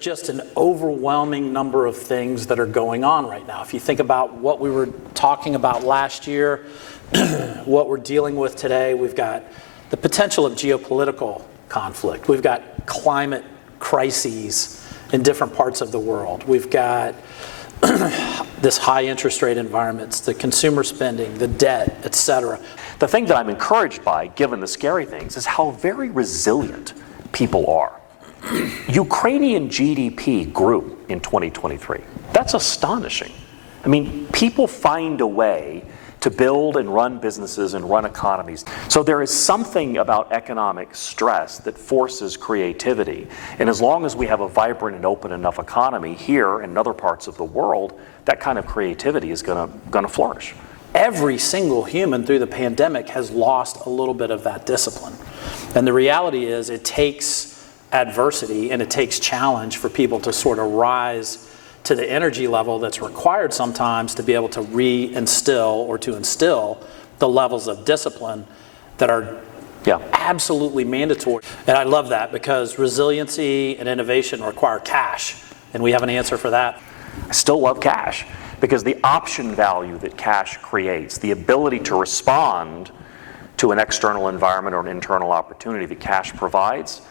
Just an overwhelming number of things that are going on right now. If you think about what we were talking about last year, what we're dealing with today, we've got the potential of geopolitical conflict. We've got climate crises in different parts of the world. We've got this high interest rate environment, the consumer spending, the debt, et cetera. The thing that I'm encouraged by, given the scary things, is how very resilient people are. Ukrainian GDP grew in 2023. That's astonishing. I mean, people find a way to build and run businesses and run economies. So there is something about economic stress that forces creativity. And as long as we have a vibrant and open enough economy here and in other parts of the world, that kind of creativity is going to flourish. Every single human through the pandemic has lost a little bit of that discipline. And the reality is it takes adversity and it takes challenge for people to sort of rise to the energy level that's required sometimes to be able to reinstill or to instill the levels of discipline that are absolutely mandatory. And I love that because resiliency and innovation require cash, and we have an answer for that. I still love cash because the option value that cash creates, the ability to respond to an external environment or an internal opportunity that cash provides,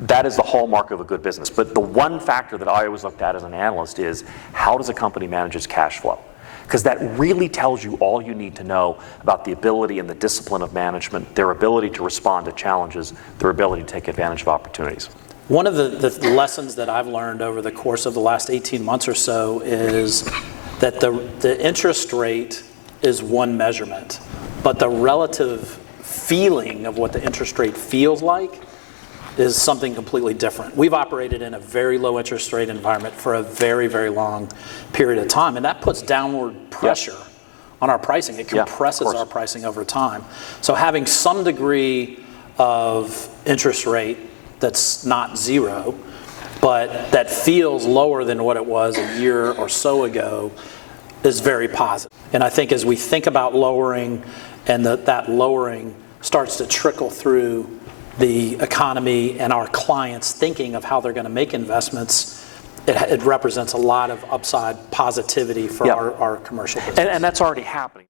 that is the hallmark of a good business. But the one factor that I always looked at as an analyst is how does a company manage its cash flow? Because that really tells you all you need to know about the ability and the discipline of management, their ability to respond to challenges, their ability to take advantage of opportunities. One of the lessons that I've learned over the course of the last 18 months or so is that the interest rate is one measurement, but the relative feeling of what the interest rate feels like is something completely different. We've operated in a very low interest rate environment for a very, very long period of time, and that puts downward pressure on our pricing. It compresses our pricing over time. So having some degree of interest rate that's not zero, but that feels lower than what it was a year or so ago is very positive. And I think as we think about lowering and that lowering starts to trickle through the economy and our clients thinking of how they're going to make investments, it represents a lot of upside positivity for our commercial business. And that's already happening.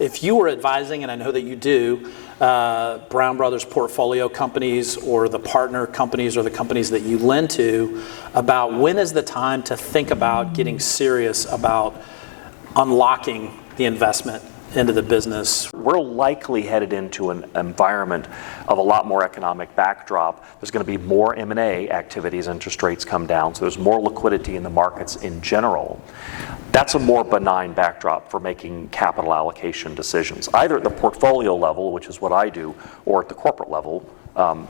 If you were advising, and I know that you do, Brown Brothers portfolio companies or the partner companies or the companies that you lend to, about when is the time to think about getting serious about unlocking the investment into the business? We're likely headed into an environment of a lot more economic backdrop. There's going to be more M&A activity as interest rates come down, so there's more liquidity in the markets in general. That's a more benign backdrop for making capital allocation decisions, either at the portfolio level, which is what I do, or at the corporate level,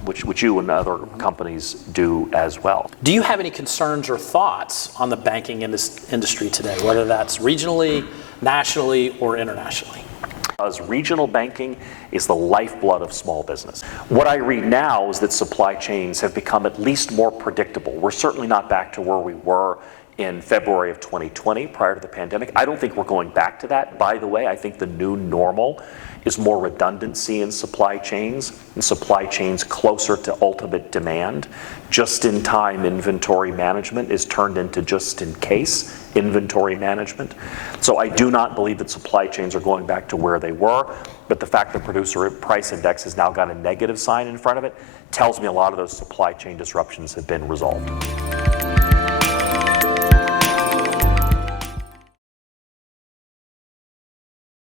which you and other companies do as well. Do you have any concerns or thoughts on the banking industry today, whether that's regionally, nationally, or internationally? As regional banking is the lifeblood of small business. What I read now is that supply chains have become at least more predictable. We're certainly not back to where we were in February of 2020 prior to the pandemic. I don't think we're going back to that. By the way, I think the new normal is more redundancy in supply chains and supply chains closer to ultimate demand. Just-in-time inventory management is turned into just-in-case inventory management. So I do not believe that supply chains are going back to where they were, but the fact that producer price index has now got a negative sign in front of it tells me a lot of those supply chain disruptions have been resolved.